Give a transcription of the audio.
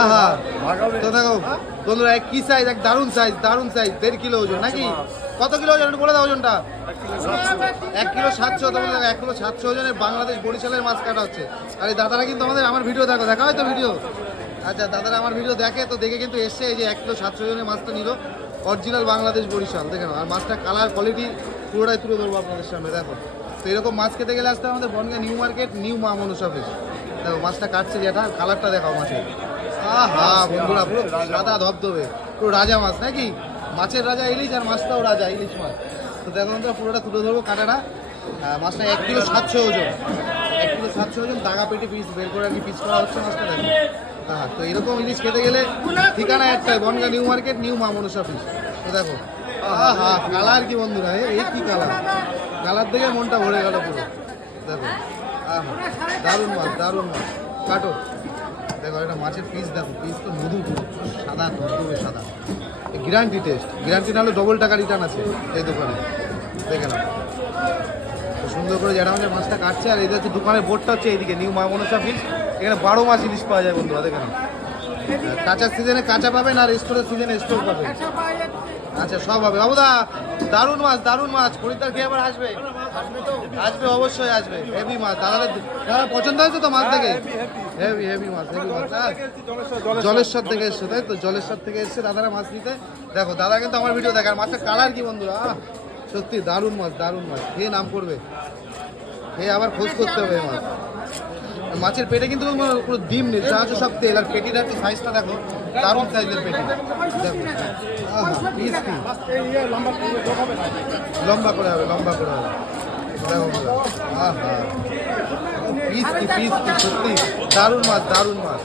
আহা তো দেখো বন্ধুরা এক কি সাইজ এক দারুণ সাইজ দারুণ সাইজ দেড় কিলো ওজন নাকি? কত কিলো ওজন? বলে দাও ওজনটা। এক কিলো সাতশো। তোমাদের এক কিলো সাতশো ওজনের বাংলাদেশ বরিশালের মাছ কাটা হচ্ছে। আর এই দাদারা কিন্তু আমাদের আমার ভিডিও দেখো দেখা হয় তো ভিডিও আচ্ছা দাদারা আমার ভিডিও দেখে তো দেখে কিন্তু এসছে এই যে এক কিলো সাতশো জনের মাছটা নিল। অরিজিনাল বাংলাদেশ বরিশাল দেখে নাও। আর মাছটা কালার কোয়ালিটি পুরোটাই তুলে ধরবো আপনাদের সামনে দেখো। তো এরকম মাছ খেতে গেলে আসতে আমাদের বনগা নিউ মার্কেট নিউ মা মনুষ অফিস দেখো মাছটা কাটছে যেটা কালারটা দেখাও মাছের আহা, বন্ধুরা, পুরো সাদা ধবধবে। পুরো রাজা মাছ, নাকি? মাছের রাজা ইলিশ আর মাছটাও রাজা, ইলিশ মাছ। তো দেখো বন্ধুরা, পুরোটা তুলে ধরবো কাটাটা। মাছটা এক কিলো সাতশো ওজন। এক কিলো সাতশো ওজন দাগা পেটে পিস বের করে আর কি পিস করা হচ্ছে মাছটা, দেখো। হ্যাঁ তো এরকম ইলিশ খেতে গেলে ঠিকানা একটাই বনগা নিউ মার্কেট, নিউ মা মনুষ অফিস তো দেখো, আহা, কালার কি বন্ধুরা এই কি কালার? কালার দেখে মনটা ভরে গেল পুরো। দেখো, আহা, দারুণ মাছ দারুণ মাছ। কাটো। দেখো এটা মাছের পিস দেখো পিস তো মধু সাদা ধবধবে সাদা। গ্যারান্টি টেস্ট গ্যারান্টি না হলে ডবল টাকা রিটার্ন আছে এই দোকানে। দেখে নাও। সুন্দর করে যেটা আমাদের মাছটা কাটছে আর এদের হচ্ছে দোকানের বোর্ডটা হচ্ছে এইদিকে নিউ মা মনসা ফিস এখানে বারো মাছ ইলিশ পাওয়া যায় বন্ধুরা দেখে নাও। কাঁচা সিজনে কাঁচা পাবেন আর স্টোরের সিজনে স্টোর পাবেন। আচ্ছা সব হবে। বাবুদা দারুণ মাছ দারুণ মাছ। খরিদ্দার খেয়ে আবার আসবে? আসবে অবশ্যই আসবে। হেভি মাছ। দাদাদের দাদা পছন্দ হয়েছে তো মাছ থেকে হেভি হেভি মাছ হেভি মাছ। হ্যাঁ। জলেশ্বর থেকে এসছে তাই তো? জলেশ্বর থেকে এসছে দাদারা মাছ নিতে। দেখো দাদা কিন্তু আমার ভিডিও দেখে। আর মাছের কালার কি বন্ধুরা? সত্যি দারুণ মাছ দারুণ মাছ। খেয়ে নাম করবে। খেয়ে আবার খোঁজ করতে হবে মাছ। মাছের পেটে কিন্তু কোনো ডিম নেই যা আছে সব তেল আর পেটিটা একটু সাইজটা দেখো দারুণ সাইজের পেটি আহা, লম্বা করে হবে লম্বা করে হবে দেখো হ্যাঁ হ্যাঁ পিস কি পিস কি সত্যি দারুণ মাছ দারুণ মাছ